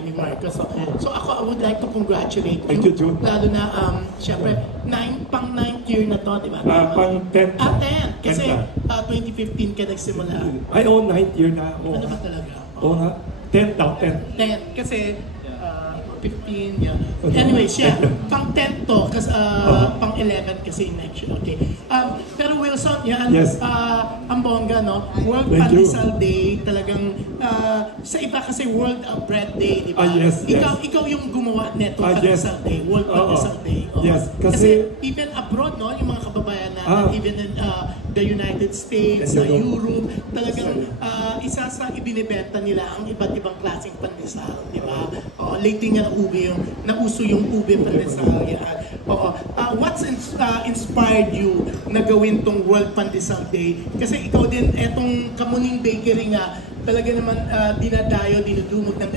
Amy Marcos. So ako, I would like to congratulate Thank you, June. Lalo na, syempre, pang 9th year na to, di ba? Pang 10th. 10th. Kasi 2015 ka nagsimula. Ay, 9th year na. Ano ba talaga? Oo nga. 10th daw, 10th. 10th. Kasi 15, yeah. Anyways, yeah. Pang 10 to, kasi pang 11 kasi next year. Okay. Pero Wilson, yan, yes. Ang bongga, no? World Thank Pandesal Day, talagang, sa iba kasi World Bread Day, di ba? Yes, ikaw yung gumawa neto Pandesal Day, World Pandesal Day. Yes, kasi even abroad, no? Yung mga kababayan natin, even in the United States, Europe, talagang isa sa ibinibenta nila ang iba't ibang klaseng pandesal, di ba? Lately nga nauso yung ube pandesal. What's inspired you na gawin tong World Pandesal Day? Kasi ikaw din, etong Kamuning Bakery nga, talaga naman dinudumog ng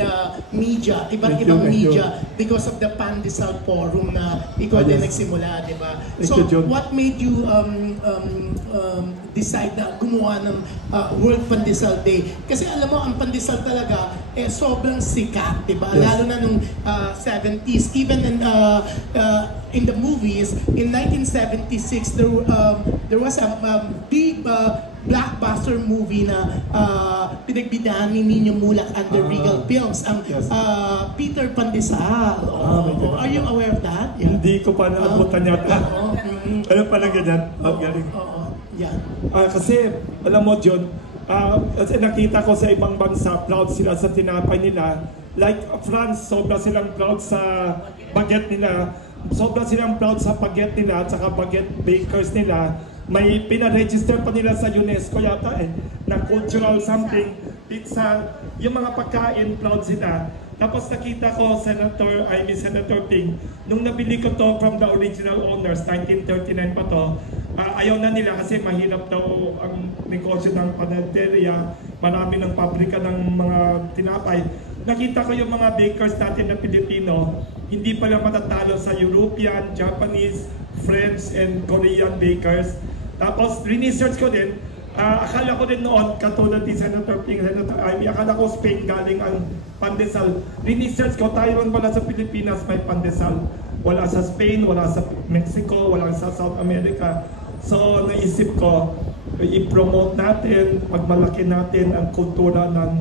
media, iba't ibang media because of the Pandesal Forum na ikaw din nagsimula, di ba? So, what made you decide na gumawa ng World Pandesal Day? Kasi alam mo, ang pandesal talaga, sobrang sikat, di ba? Lalo na nung 70s, even in the movies, in 1976, there was a big blockbuster movie na pinagbidahan ni Nino Mulak under Regal Films, ang Peter Pandesal. Are you aware of that? Yeah. Hindi ko pa naabutan yata. Ano pa lang ganyan? Galing. Yeah. Kasi, alam mo, John, kasi nakita ko sa ibang bansa, proud sila sa tinapay nila. Like France, sobra silang proud sa baguette nila. Sobra silang proud sa baguette nila at saka baguette bakers nila. May pinaregister pa nila sa UNESCO yata na cultural something, pizza, yung mga pagkain, proud sila. Tapos nakita ko, Senator Ping, nung nabili ko to from the original owners, 1939 pa to, ayaw na nila kasi mahirap daw ang negosyo ng panaderia, marami ng pabrika ng mga tinapay. Nakita ko yung mga bakers natin na Pilipino, hindi pala matatalo sa European, Japanese, French, and Korean bakers. Tapos, research ko din, akala ko din noon, katulad ni Senator Ping, Senator Amy, akala ko Spain galing ang pandesal. Research ko, tayo wala sa Pilipinas may pandesal. Wala sa Spain, wala sa Mexico, wala sa South America. So, naisip ko, i-promote natin, pagmalaki natin ang kultura ng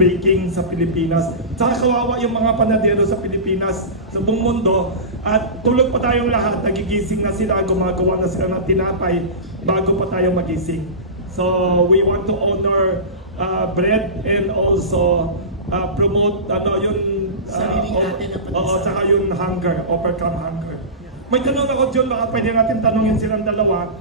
baking sa Pilipinas. Saka kawawa yung mga panadero sa Pilipinas, sa buong mundo. At tulog pa tayong lahat, nagigising na sila, gumagawa na sila ng tinapay bago pa tayo magising. So we want to honor bread and also promote yung sarili natin na pandesal. Saka yung hunger, overcome hunger. May tanong ako, John, baka pwede natin tanongin silang dalawa.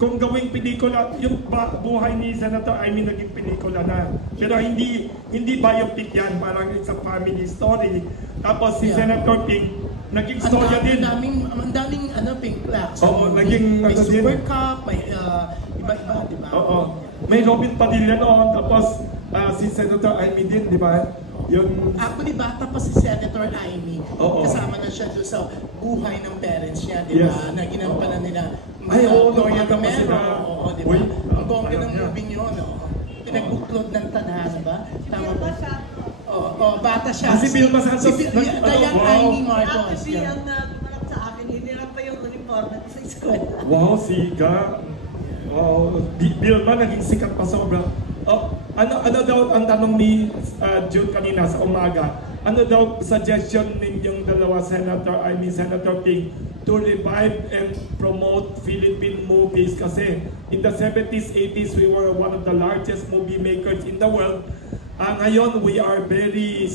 Kung gawing pelikula, yung buhay ni Senator Amy naging pelikula na. Pero hindi biopic yan, parang it's a family story. Tapos si Senator Ping, naging storya din. Ang daming Pink Clocks. Naging may Super Cup, may iba-iba, di ba? Oo. May Robin Padilla noon, tapos si Senator Amy din, di ba? Actually, bata pa si Senator Amy. Kasama na siya doon sa buhay ng parents niya, di ba? Na ginampanan nila. Gloria Romero. Oo, di ba? Ang bongga ng movie niyo, pinag-upload ng tadhana ba? Tama ba? Oo, bata siya. Si Vilma Santos. Dayang Amy Marcos. Actually, ang tumalak sa akin, hinirap pa yung uniforme sa eskwela. Wow, siga. Wow, Vilma naging sikat pa sobra. Ano daw ang tanong ni June kanina sa umaga? Ano daw suggestion ninyong dalawa, Senator Amy, Senator Ping, to revive and promote Philippine movies? Kasi in the 70s, 80s, we were one of the largest movie makers in the world. Ngayon, we are barely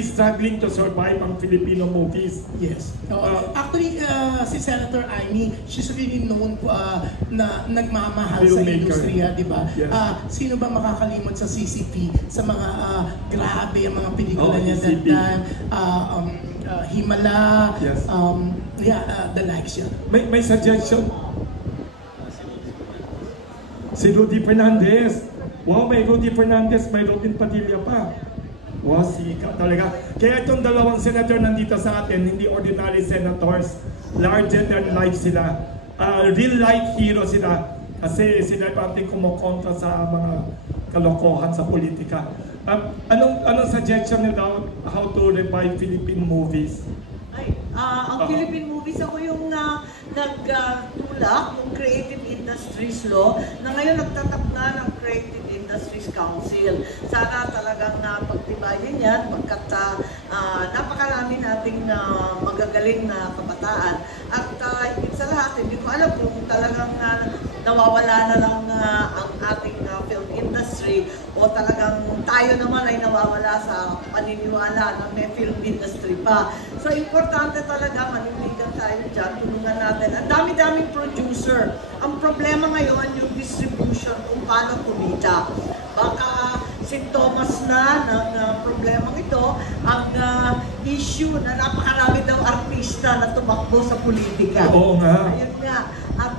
struggling to survive ang Filipino movies. Yes. Actually, si Senator Amy, she's really known na nagmamahal sa industriya, di ba? Yes. Sino ba makakalimot sa CCP sa mga grabe ang mga pelikula niya that Himala, yes. The likes yun. May suggestion? Si Rudy Fernandez. Wow, may Rudy Fernandez, may Robin Padilla pa. Wow, sika talaga. Kaya itong dalawang senator nandito sa atin, hindi ordinary senators. Larger than life sila. Real life hero sila. Kasi sila yung ating kumukontra sa mga kalokohan sa politika. Anong suggestion niyo daw how to revive Philippine movies? Ang Philippine movies, ako yung nagtulak ng Creative Industries Law na ngayon nagtatak na ng Creative Industries Council. Sana talagang pagtibayin yan pagkat napakarami nating magagaling na kabataan. At higit sa lahat, hindi ko alam kung talagang nawawala na lang ang ating film industry o talagang tayo naman ay nawawala sa paniniwala na may film industry pa. So importante talaga, maninigan tayo dyan, tulungan natin. Ang dami-daming producer. Ang problema ngayon, yung distribution, kung paano kumita. Baka sintomas na ng problemang ito, ang issue na napakarami daw artista na tumakbo sa politika. Oo nga. Ayun nga. At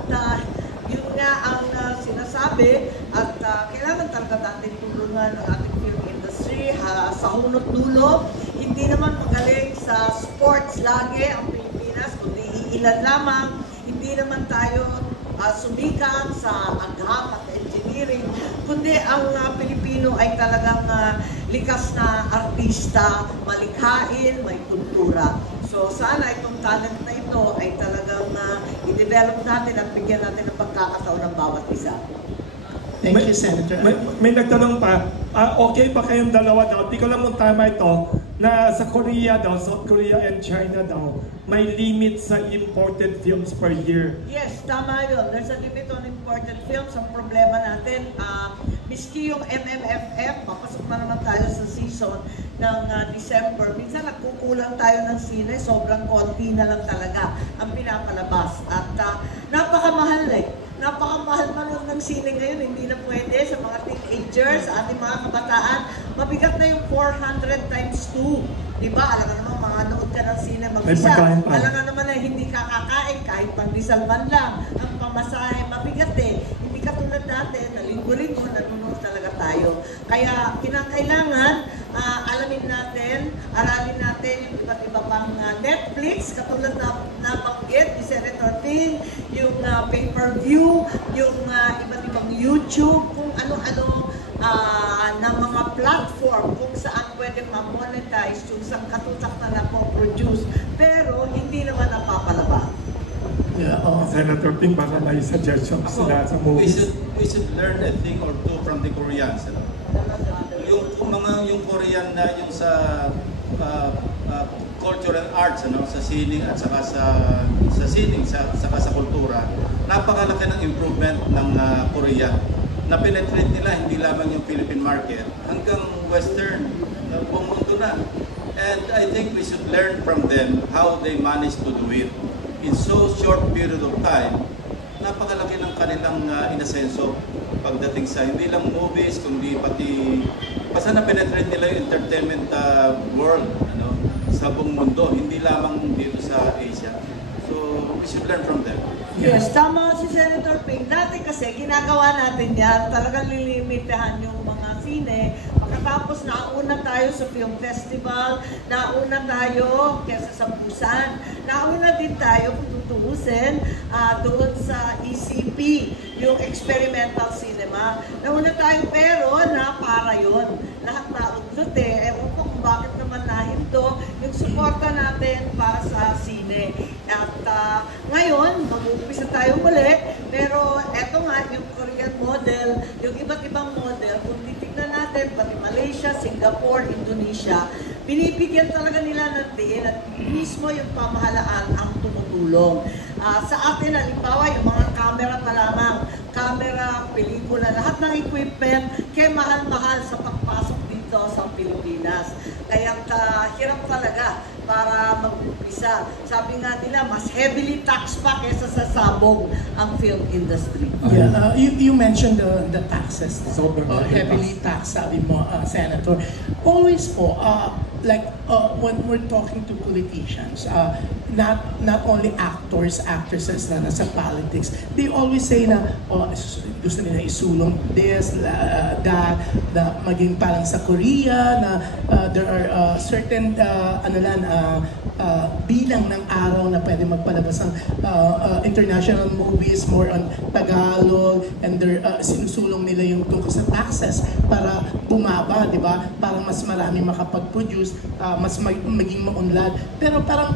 yun nga ang sinasabi at kailangan talaga natin tulungan ng ating film industry sa hunot dulo. Hindi naman magaling sa sports lagi ang Pilipinas, kundi iilan lamang. Hindi naman tayo sumikat sa agham at engineering, kundi ang Pilipino ay talagang likas na artista, malikhain, may kultura. So sana itong talent na ito ay talagang i-develop natin at bigyan natin ng pagkakataon ng bawat isa. Thank you, Senator. May nagtanong pa, okay ba kayong dalawa daw? Di ko lang kung tama ito, na sa Korea daw, South Korea and China daw, may limit sa imported films per year. Yes, tama yun. There's a limit on imported films. Ang problema natin, miski yung MMFF, papasok na naman tayo sa season ng December. Minsan nagkukulang tayo ng sine, sobrang konti na lang talaga ang pinapalabas. At napakamahal napakamahal manood ng sine ngayon, hindi na pwede sa mga teenagers, sa ating mga kabataan. Mabigat na yung 400 times 2. Diba? Alam nga naman, mga nood ka ng sine mag-isa. Alam nga naman na hindi ka kakain kahit pang-disal man lang. Ang pamasahe, mabigat eh. Hindi ka tulad natin, na linggo-linggo, nanonood talaga tayo. Kaya kinakailangan, alamin natin, aralin natin yung iba't iba pang Netflix, katulad na nabanggit ni Senator Ting, yung pay-per-view, yung iba't ibang YouTube, kung ano-ano na mga platform kung saan pwede ma-monetize yung isang katutak na napoproduce, pero hindi naman napapalabas. Yeah, Senator Ting, baka may suggestions sila sa movies. We should learn a thing or two from the Koreans. Yung Korean na yung sa cultural arts, sa sining at saka sa sining, saka sa kultura, napakalaki ng improvement ng Korea. Na-penetrate nila hindi lamang yung Philippine market, hanggang Western, buong mundo na. And I think we should learn from them how they managed to do it. In so short period of time, napakalaki ng kanilang inasenso pagdating sa hindi lang movies, kundi pati basta na-penetrate nila yung entertainment world sa buong mundo, hindi lamang dito sa Asia. So we should learn from them. Yes, tama si Senator Ping. Dati kasi ginagawa natin yan, talagang lilimitahan yung mga sine. Pagkatapos nauna tayo sa film festival, nauna tayo kesa sa Busan, nauna din tayo kung tutuusin doon sa ECP, yung experimental cinema. Nauna tayo pero na para yun. Lahat na udlot eh. Ewan ko kung bakit naman nahinto yung suporta natin para sa sine. At ngayon, mag-uumpisa tayo muli, pero eto nga, yung Korean model, yung iba't ibang model, kung titignan natin, pati Malaysia, Singapore, Indonesia, binibigyan talaga nila ng diin at mismo yung pamahalaan ang tumutulong. Sa atin, halimbawa, yung mga camera pa lamang, camera, pelikula, lahat ng equipment, kaya mahal-mahal sa pagpasok dito sa Pilipinas. Kaya hirap talaga para mag-umpisa. Sabi nga nila, mas heavily taxed pa kesa sa sabong ang film industry. Yeah, you mentioned the taxes. Heavily taxed, sabi mo, Senator. Always po, when we're talking to politicians, not only actors, actresses na nasa politics, they always say na, gusto nila isulong this, that, na maging parang sa Korea, na there are certain, bilang ng araw na pwede magpalabas ng international movies, more on Tagalog, and sinusulong nila yung tungkol sa taxes para bumaba, di ba? Para mas marami makapag-produce, mas maging maunlad. Pero parang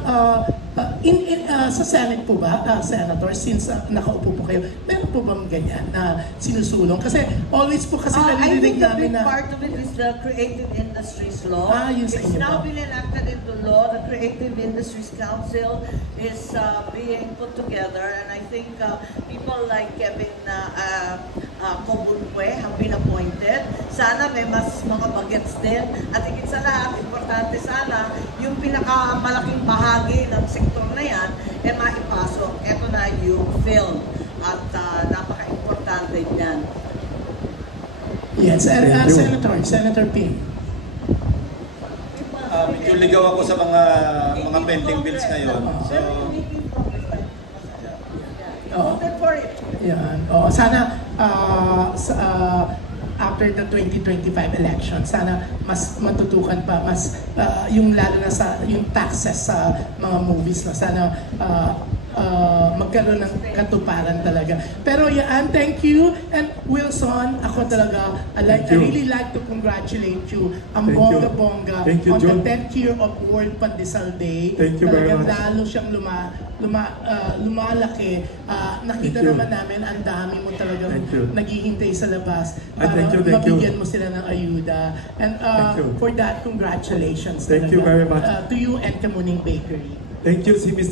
sa Senate po ba, Senator, since nakaupo po kayo, meron po bang ganyan na sinusulong? Kasi always po kasi I narinig think the namin big na... part of it is the Creative Industries Law. Yun sa It's inyo now po. been enacted into law. The Creative Industries Council is being put together, and I think people like Kevin Kobunwe have been appointed. Sana may mas mga bagets din. At higit sa lahat, importante sana, yung pinakamalaking bahagi ng sektor na yan, maipasok. Ito na yung film. At napaka-importante niyan. Yes, Senator Ping. Medyo ligaw ako sa mga pending bills ngayon. So, voted for it. Yan. Sana after the 2025 election, sana mas matutukan pa, mas yung lalo na sa yung taxes sa mga movies na sana magkaroon ng katuparan talaga. Pero yan, thank you. And Wilson, ako talaga, I really like to congratulate you. Ang bongga-bongga on the 10th year of World Pandesal Day. Thank you very much. Lalo siyang lumalaki. Nakita naman namin, ang dami mo talagang naghihintay sa labas para mabigyan mo sila ng ayuda. And for that, congratulations. Thank you very much. To you and Kamuning Bakery. Thank you, si Mr.